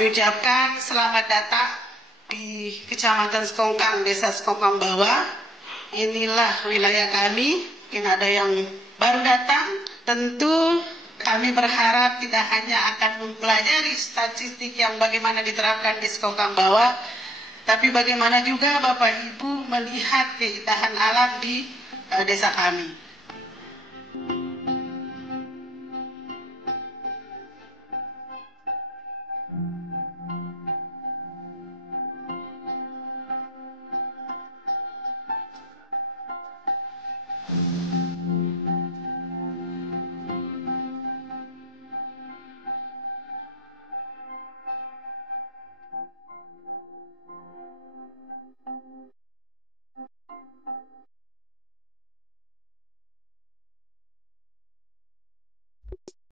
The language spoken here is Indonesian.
Kami ucapkan selamat datang di Kecamatan Sekongkang, Desa Sekongkang Bawah. Inilah wilayah kami. Mungkin ada yang baru datang. Tentu kami berharap tidak hanya akan mempelajari statistik yang bagaimana diterapkan di Sekongkang Bawah, tapi bagaimana juga Bapak Ibu melihat keindahan alam di desa kami.